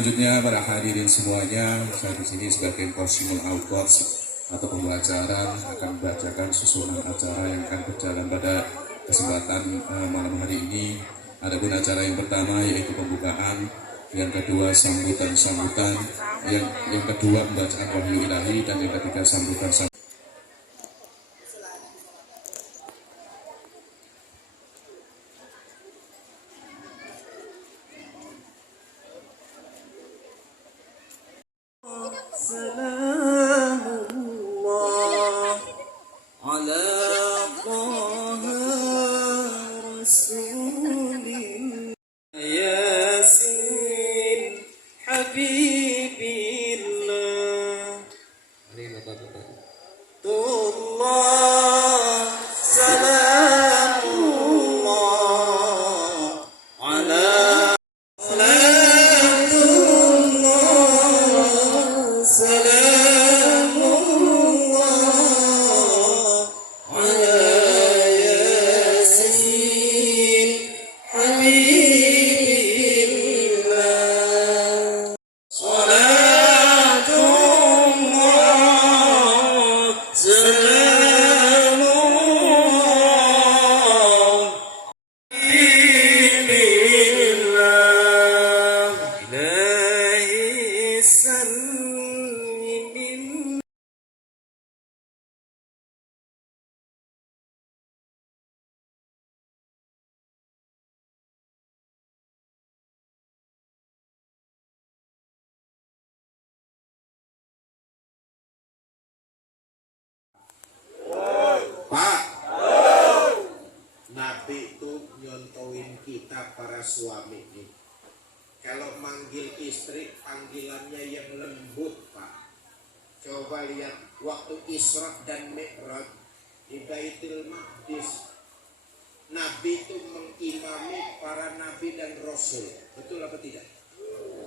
Selanjutnya para hadirin semuanya, saya di sini sebagai Qasimul Awqaf atau pembawa acara akan membacakan susunan acara yang akan berjalan pada kesempatan malam hari ini. Adapun acara yang pertama yaitu pembukaan, yang kedua sambutan, yang kedua pembacaan wahyu ilahi, dan yang ketiga sambutan. Nabi itu nyontoin kita para suami ini. Kalau manggil istri, panggilannya yang lembut, Pak. Coba lihat waktu Isra dan Mi'raj di Baitul Maqdis. Nabi itu mengimami para nabi dan rasul. Betul apa tidak?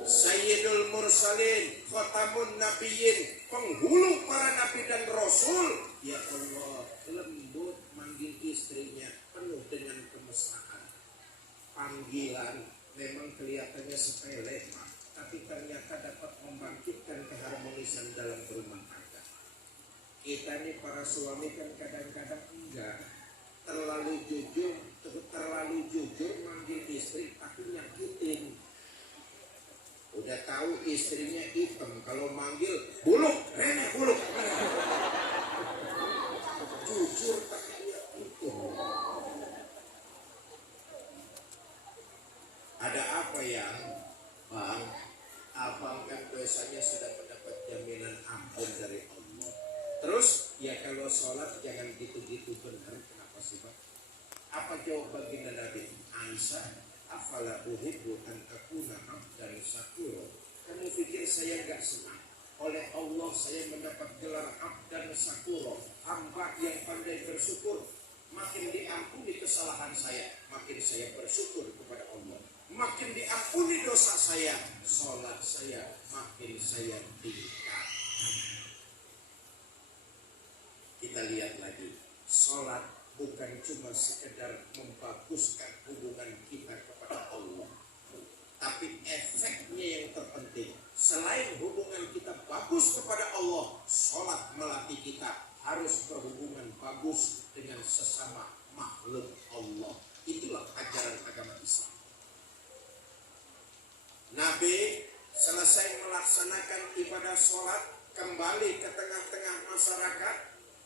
Sayyidul Mursalin, Khatamun Nabiyyin, penghulu para nabi dan rasul. Ya Allah, lembut manggil istrinya, penuh dengan kemesraan. Panggilan memang kelihatannya sepele, Pak, tapi ternyata dapat membangkitkan keharmonisan dalam rumah tangga. Kita nih para suami kan kadang-kadang enggak terlalu jujur manggil istri, tapi nyakitin. Udah tahu istrinya hitam, kalau manggil buluk, Rene buluk. Jujur tapi nyakitin. Ada apa ya, Bang? Abang kan biasanya sudah mendapat jaminan ampun dari Allah. Terus ya kalau sholat jangan gitu-gitu, benar. Kenapa sih, Bang? Apa jawab baginda Nabi? Aisyah, afala uhibbu an akuna abdan syakura. Kamu pikir saya enggak senang? Oleh Allah saya mendapat gelar abdan syakura, hamba yang pandai bersyukur. Makin diampuni kesalahan saya, makin saya bersyukur kepada Allah. Makin diampuni dosa saya, sholat saya makin saya tingkatkan. Kita lihat lagi, sholat bukan cuma sekedar membaguskan hubungan kita kepada Allah, tapi efeknya yang terpenting. Selain hubungan kita bagus kepada Allah, sholat melatih kita harus berhubungan bagus dengan sesama makhluk Allah. Itulah ajaran agama Islam. Nabi selesai melaksanakan ibadah sholat, kembali ke tengah-tengah masyarakat.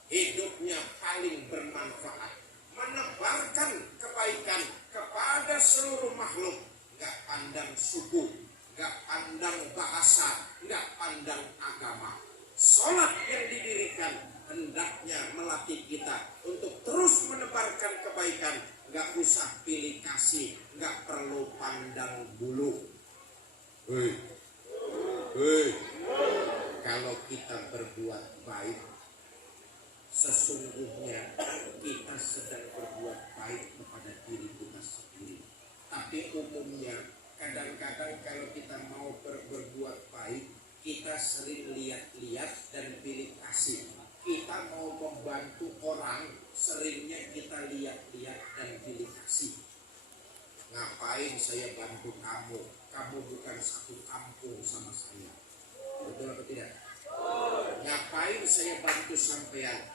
Hidupnya paling bermanfaat, menebarkan kebaikan kepada seluruh makhluk. Gak pandang suku, gak pandang bahasa, gak pandang agama. Sholat yang didirikan hendaknya melatih kita untuk terus menebarkan kebaikan. Gak usah pilih kasih, gak perlu pandang bulu. Kalau kita berbuat baik, sesungguhnya kita sedang berbuat baik kepada diri kita sendiri. Tapi umumnya kadang-kadang kalau kita mau berbuat baik, kita sering lihat-lihat dan pilih kasih. Kita mau membantu orang, seringnya kita lihat-lihat dan pilih kasih. Ngapain saya bantu kamu? Kamu bukan satu kampung ngapain saya bantu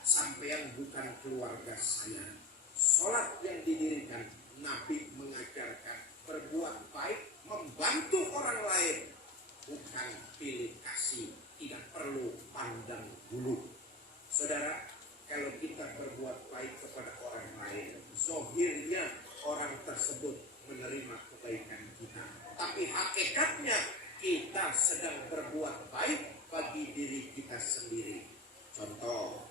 sampean bukan keluarga saya. Sholat yang didirikan, Nabi mengajarkan berbuat baik, membantu orang lain, bukan pilih kasih, tidak perlu pandang bulu. Saudara, kalau kita berbuat baik kepada orang lain, zahirnya orang tersebut menerima kebaikan kita, tapi hakikatnya kita sedang berbuat baik bagi diri kita sendiri. Contoh,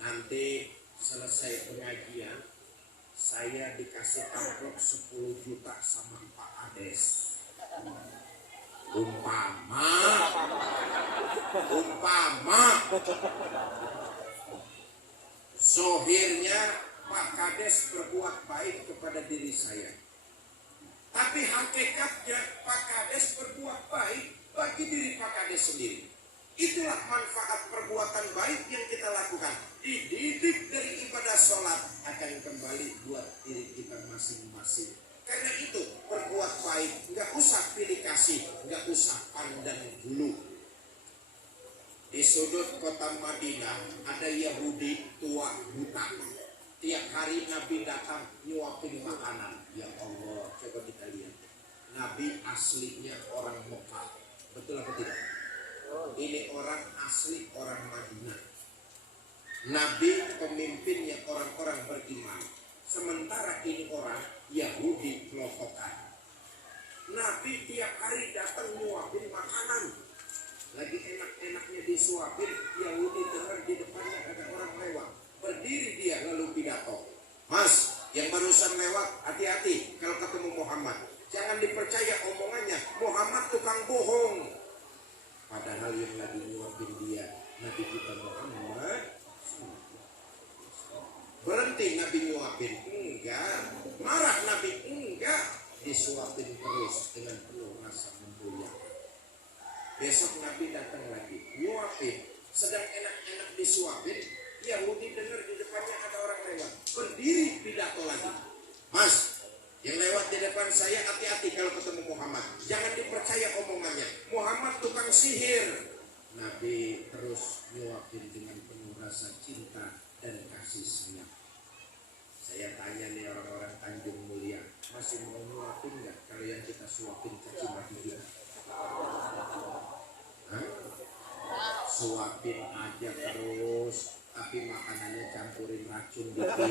nanti selesai pengajian, saya dikasih amplop 10 juta sama Pak Ades. Umpama zohirnya Pak Kades berbuat baik kepada diri saya, tapi hakikatnya Pak Kades berbuat baik bagi diri Pak Kades sendiri. Itulah manfaat perbuatan baik yang kita lakukan. Dididik dari ibadah sholat akan kembali buat diri kita masing-masing. Karena itu berbuat baik, nggak usah pilih kasih, nggak usah pandang bulu. Di sudut kota Madinah ada Yahudi tua buta. Tiap hari Nabi datang nyuapin makanan. Ya Allah, coba kita lihat. Nabi aslinya orang Mekah, betul apa tidak? Ini orang asli orang Madinah. Nabi pemimpinnya orang-orang beriman. Sementara ini orang Yahudi pelopokan. Nabi tiap hari datang nyuapin makanan. Lagi enak-enaknya disuapin, Yahudi dengar di depannya ada orang lewat. Berdiri dia lalu pidato. Mas, yang barusan lewat, hati-hati kalau ketemu Muhammad. Jangan dipercaya omongannya, Muhammad tukang bohong. Padahal yang lagi nyuapin dia Nabi kita Muhammad. Berhenti Nabi nyuapin? Enggak. Marah Nabi? Enggak. Disuapin terus dengan penuh rasa memuliakan. Besok Nabi datang lagi nyuapin, sedang enak-enak disuapin, Yahudi dengar di depannya ada orang lewat, berdiri pidato lagi. Mas, yang lewat di depan saya hati-hati kalau ketemu Muhammad. Jangan dipercaya omongannya, Muhammad tukang sihir. Nabi terus nyuapin dengan penuh rasa cinta dan kasih sayang. Saya tanya nih orang-orang Tanjung Mulia, masih mau nyuapin nggak kalau yang kita suapin caci maki kita? Suapin aja terus, tapi makanannya campurin racun dikit.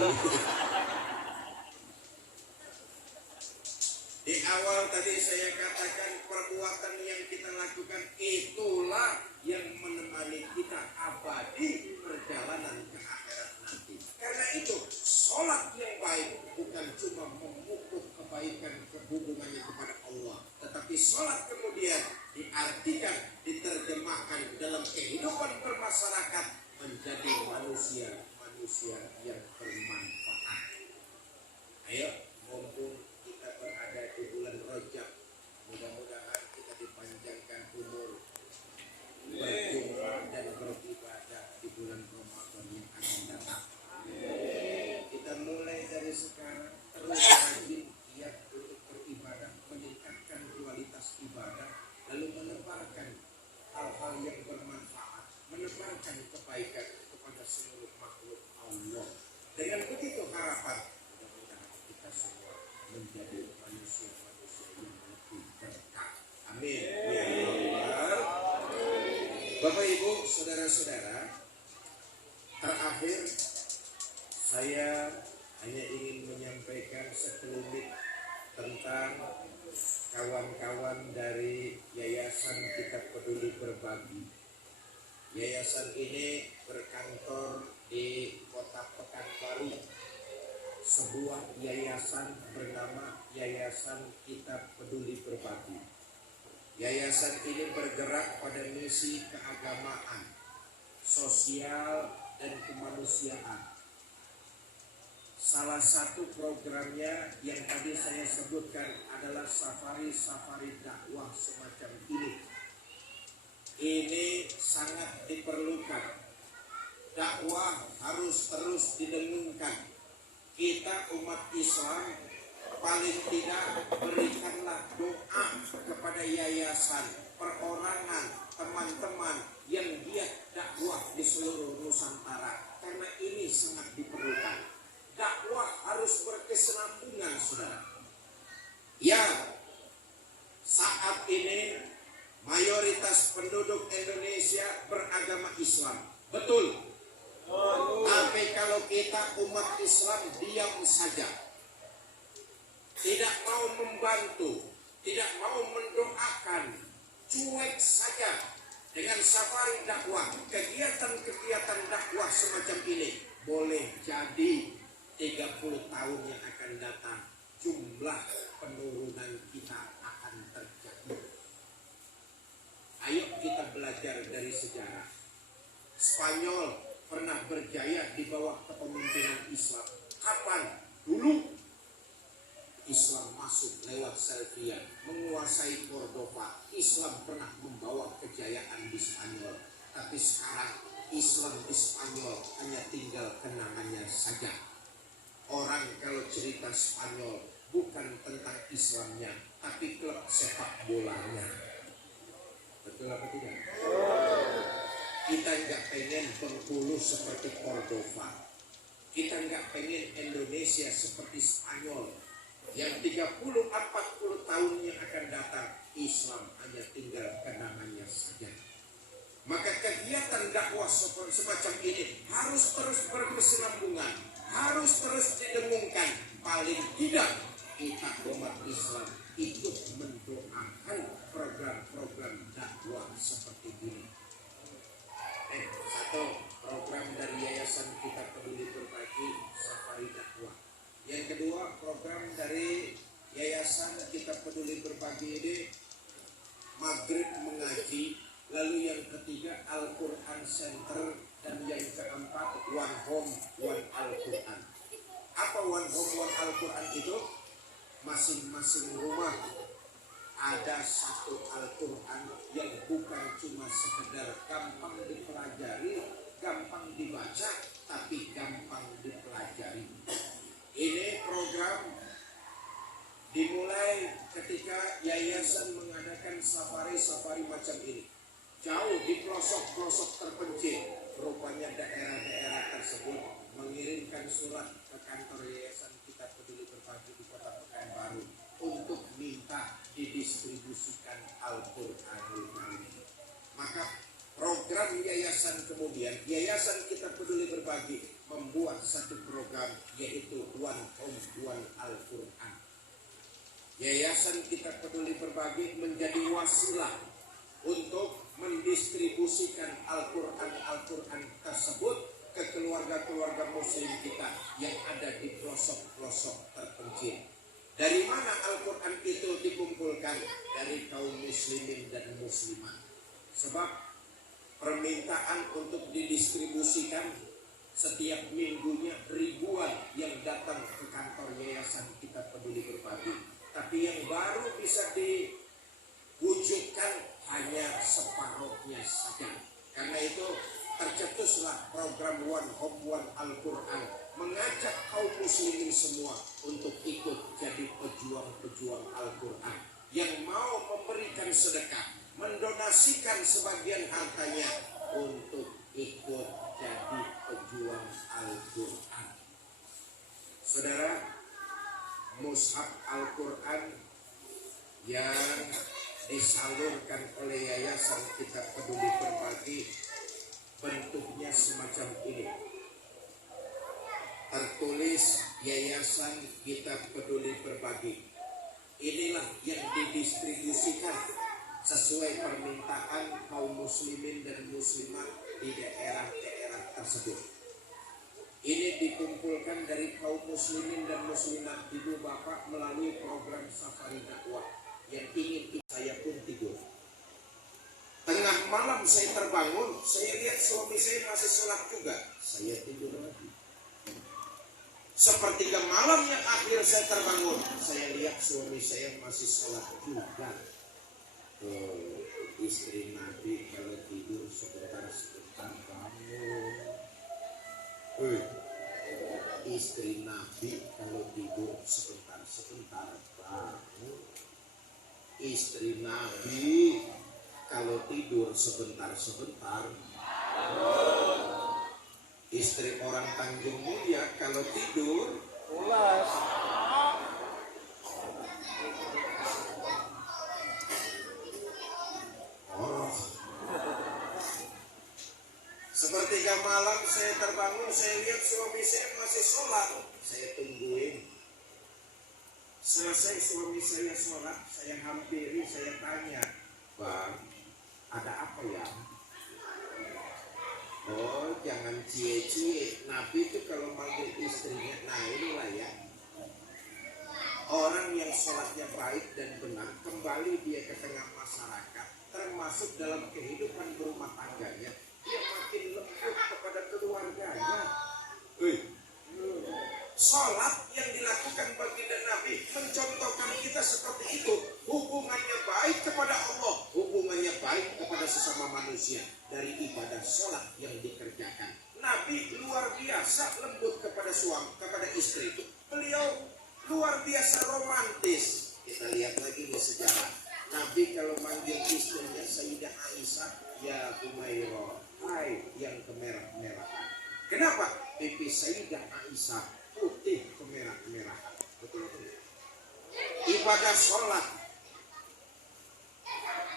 Di awal tadi saya katakan perbuatan yang kita lakukan itulah yang menemani kita abadi perjalanan ke akhirat nanti. Karena itu sholat yang baik bukan cuma memupuk kebaikan hubungannya kepada Allah, tetapi sholat kemudian diartikan, diterjemahkan dalam kehidupan bermasyarakat menjadi manusia yang bermanfaat. Ayo, mumpung kita berada di bulan Rajab, mudah-mudahan kita dipanjangkan umur, berjumpa dan beribadah di bulan Ramadan yang akan datang. Kita mulai dari sekarang terus rajin giat untuk beribadah, meningkatkan kualitas ibadah, lalu menebarkan hal-hal yang bermanfaat, menebarkan kebaikan kepada seluruh makhluk Allah. Dengan begitu harapan, mudah-mudahan kita semua menjadi manusia-manusia yang lebih berkah. Amin. Ya Allah. Bapak Ibu, saudara-saudara, terakhir saya hanya ingin menyampaikan sekelumit tentang kawan-kawan dari Yayasan Kita Peduli Berbagi. Yayasan ini berkantor di Kota Pekanbaru. Sebuah yayasan bernama Yayasan Kita Peduli Berbagi. Yayasan ini bergerak pada misi keagamaan, sosial, dan kemanusiaan. Salah satu programnya yang tadi saya sebutkan adalah safari-safari dakwah semacam ini. Ini sangat diperlukan. Dakwah harus terus didengungkan. Kita umat Islam paling tidak berikanlah doa kepada yayasan, perorangan, teman-teman yang giat dakwah Islam. Betul. Tapi kalau kita umat Islam diam saja, tidak mau membantu, tidak mau mendoakan, cuek saja dengan safari dakwah, kegiatan-kegiatan dakwah semacam ini, boleh jadi 30 tahun yang akan datang jumlah penurunan kita akan terjadi. Ayo kita belajar dari sejarah. Spanyol pernah berjaya di bawah kepemimpinan Islam. Kapan? Dulu Islam masuk lewat Sevilla, menguasai Cordoba. Islam pernah membawa kejayaan di Spanyol. Tapi sekarang Islam di Spanyol hanya tinggal kenangannya saja. Orang kalau cerita Spanyol bukan tentang Islamnya, tapi klub sepak bolanya. Betul apa tidak? Kita nggak pengen Bengkulu seperti Cordoba. Kita nggak pengen Indonesia seperti Spanyol. Yang 30-40 tahun yang akan datang, Islam hanya tinggal kenangannya saja. Maka kegiatan dakwah semacam ini harus terus berkesinambungan, harus terus didengungkan. Paling tidak kita umat Islam ikut mendoakan program-program dakwah seperti ini. Satu, program dari Yayasan Kita Peduli Berbagi, Safari Dakwah. Yang kedua, program dari Yayasan Kita Peduli Berbagi ini, Maghrib mengaji. Lalu yang ketiga, Al-Quran Center. Dan yang keempat, One Home, One Al-Quran. Apa One Home, One Al-Quran itu? Masing-masing rumah ada satu Al-Quran yang bukan cuma sekedar gampang dipelajari, gampang dibaca, tapi gampang dipelajari. Ini program dimulai ketika yayasan mengadakan safari-safari macam ini. Jauh di pelosok-pelosok terpencil, rupanya daerah-daerah tersebut mengirimkan surat ke kantor Yayasan Kita Peduli Berbagi di Kota Pekanbaru untuk minta didistribusikan Al-Quranul Karim. Maka program yayasan kemudian, Yayasan Kita Peduli Berbagi membuat satu program yaitu One Home, One Al-Quran. Yayasan Kita Peduli Berbagi menjadi wasilah untuk mendistribusikan Al-Quran tersebut ke keluarga-keluarga muslim kita yang ada di pelosok-pelosok terpencil. Dari mana Al-Quran itu dikumpulkan? Dari kaum muslimin dan muslimat. Sebab permintaan untuk didistribusikan setiap minggunya ribuan yang datang ke kantor Yayasan Kita Peduli Berbagi. Tapi yang baru bisa diwujudkan hanya separuhnya saja. Karena itu tercetuslah program One Home One Al-Quran, mengajak kaum muslimin semua untuk ikut jadi pejuang-pejuang Al-Quran yang mau memberikan sedekah, mendonasikan sebagian hartanya untuk ikut jadi pejuang Al-Quran. Saudara, mushaf Al-Quran yang disalurkan oleh Yayasan Kita Peduli Berbagi bentuknya semacam ini. Tertulis Yayasan Kita Peduli Berbagi. Inilah yang didistribusikan sesuai permintaan kaum muslimin dan muslimat di daerah-daerah tersebut. Ini dikumpulkan dari kaum muslimin dan muslimat ibu bapak melalui program safari dakwah yang ingin saya pun tidur. Tengah malam saya terbangun, saya lihat suami saya masih sholat juga, saya tidur lagi. Sepertiga malam yang akhir saya terbangun, saya lihat suami saya masih sholat juga. Istri Nabi kalau tidur sebentar-sebentar bangun. Istri Nabi kalau tidur sebentar-sebentar bangun. Istri Nabi kalau tidur sebentar-sebentar. Istri orang Tanjung Mulia kalau tidur pulas. Sepertiga malam saya terbangun, saya lihat suami saya masih sholat. Saya tungguin. Selesai suami saya sholat, saya hampiri, saya tanya, "Bang, ada apa ya?" "Oh, jangan cie-cie. Nabi itu kalau manggil istrinya, nah inilah ya. Orang yang sholatnya baik dan benar, kembali dia ke tengah masyarakat, termasuk dalam kehidupan berumah tangganya, dia makin lembut kepada keluarganya." Sholat yang dilakukan baginda Nabi mencontohkan kita seperti itu. Hubungannya baik kepada Allah, hubungannya baik kepada sesama manusia dari ibadah sholat yang dikerjakan. Nabi luar biasa lembut kepada suami, kepada istri. Beliau luar biasa romantis. Kita lihat lagi di sejarah. Nabi kalau manggil istrinya Sayyidah Aisyah, "Ya Umairah, hai yang kemerah-merahan." Kenapa? Pipi Sayyidah Aisyah putih kemerah-merahan. Betul betul. Ibadah sholat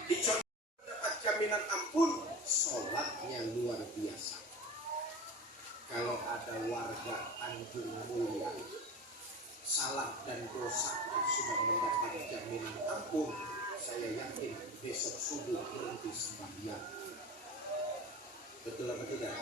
dicontohkan mendapat jaminan ampun, sholatnya luar biasa. Kalau ada warga Tanjung Mulia salah dan dosa yang sudah mendapat jaminan ampun, saya yakin besok subuh berhenti sembahyang. Betul apa tidak?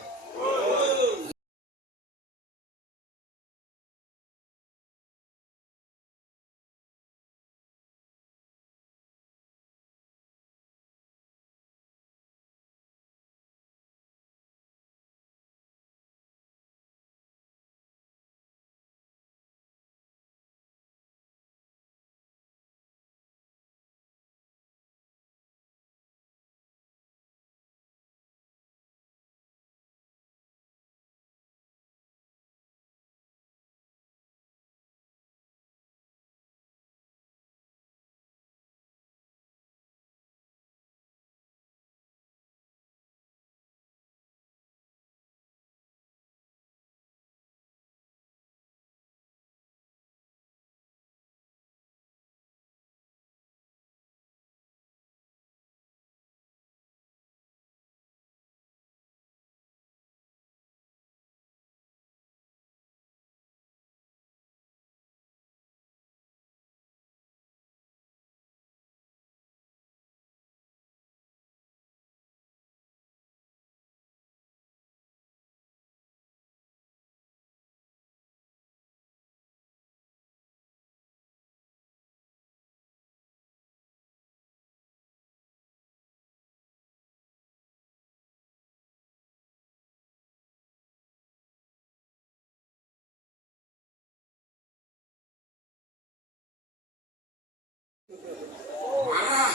Marah,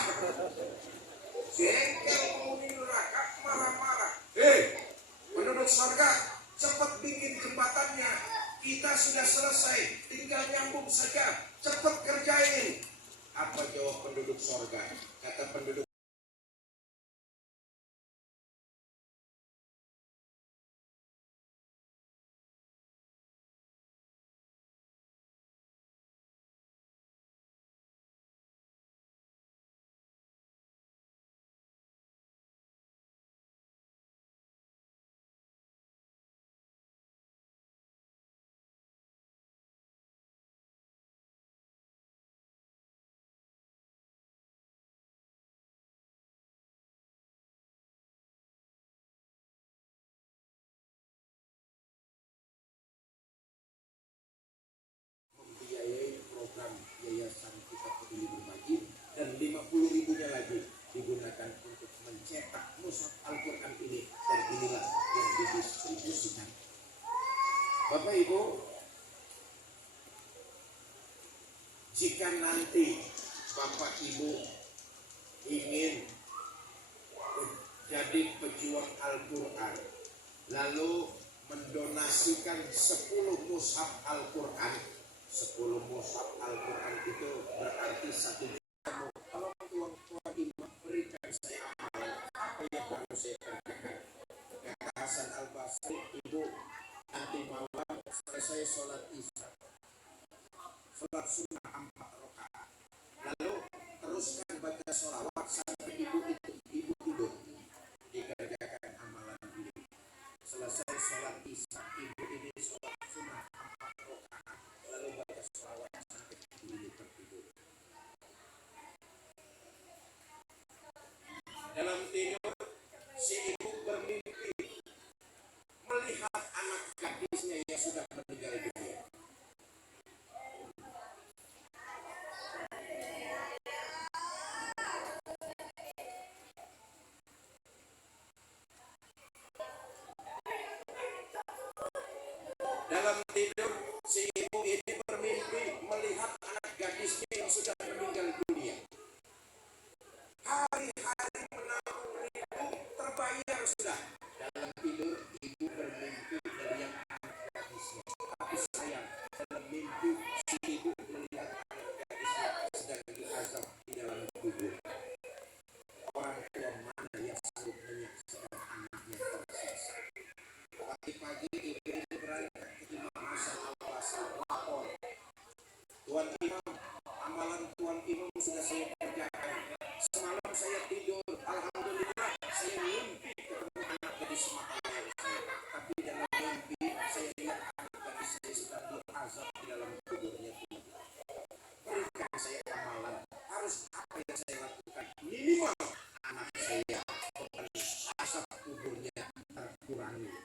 jengkel penghuni neraka, marah-marah. Hei, penduduk surga, cepat bikin jembatannya. Kita sudah selesai, tinggal nyambung saja. Cepat kerjain. Apa jawab penduduk surga? Kata penduduk, membiayai program Yayasan Kita Peduli Berbagi dan 50.000-nya lagi digunakan untuk mencetak mushaf Al-Quran ini, dan inilah yang didistribusikan. Bapak Ibu, jika nanti Bapak Ibu ingin jadi pejuang Al-Quran, lalu mendonasikan 10 mushaf Al-Quran. 10 mushaf Al-Quran itu berarti 1 juta. Kalau tuan-tuan imam berikan saya amalan apa yang harus saya kerjakan. Kata Hasan Al-Basri, Ibu nanti malam selesai sholat isya, sholat sunnah 4 rakaat, lalu teruskan baca sholawat sampai ibu tidur, dikerjakan amalan ini. selesai sholat isya, ibu ini sholat sunnah 4 rakaat, lalu baca sholawat sampai ibu ini tertidur. Dalam tidur, si ibu bermimpi melihat anak gadisnya yang sudah meninggal dunia. Dalam tidur, si ibu ini bermimpi melihat anak gadisnya yang sudah meninggal dunia. Hari-hari menabung ribu terbayar sudah. Dalam tidur, ibu bermimpi melihat anak gadisnya. Tapi sayang, dalam mimpi si ibu melihat anak gadisnya sedang diazab di dalam kubur. Orang tua mana yang sanggup menyaksikan anaknya tersiksa? Pagi-pagi ibu ini berangkat ke Imam Hasan Al-Basri lapor, Tuan Imam, amalan Tuan Imam sudah saya kerjakan. Semalam saya tidur, alhamdulillah saya mimpi ketemu anak gadis mata leher saya. Tapi dalam mimpi saya lihat anak gadis saya sedang diazab di dalam kuburnya. Berikan saya amalan, harus apa yang saya lakukan? Minimal anak saya beban asap kuburnya terkurangi.